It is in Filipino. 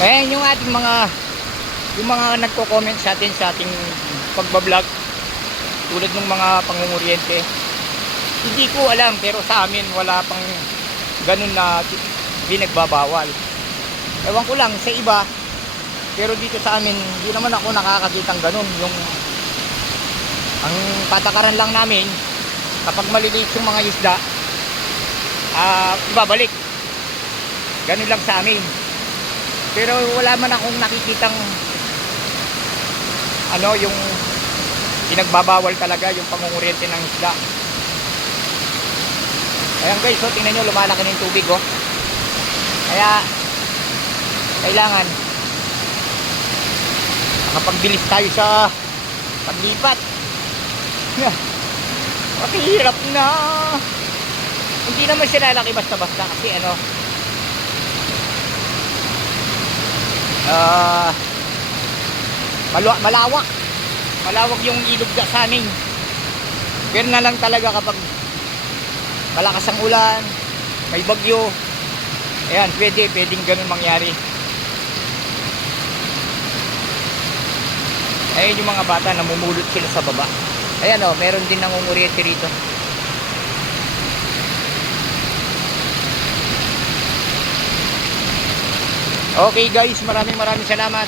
Ayan yung ating mga nagko-comment sa atin sa ating pagbablog tulad ng mga pangunguryente. Hindi ko alam, pero sa amin wala pang ganun na binagbabawal. Ewan ko lang sa iba, pero dito sa amin hindi naman ako nakakakitang ganun. Ang patakaran lang namin, kapag maliliit yung mga isda, ibabalik. Ganun lang sa amin. Pero wala man akong nakikitang yung pinagbabawal talaga yung pangunguryente ng isda. Ayan guys, so tingnan nyo, lumalaki ng tubig, oh. Kaya kailangan makapagbilis tayo sa paglipat. Mahirap na. Hindi naman sila laki basta-basta kasi malawak yung ilog sa amin. Pero na lang talaga kapag malakas ang ulan, may bagyo, ayan, pwedeng ganun mangyari. Ayan yung mga bata, namumulot sila sa baba. Ayan, meron din nangunguryente rito. Okay guys, maraming salamat.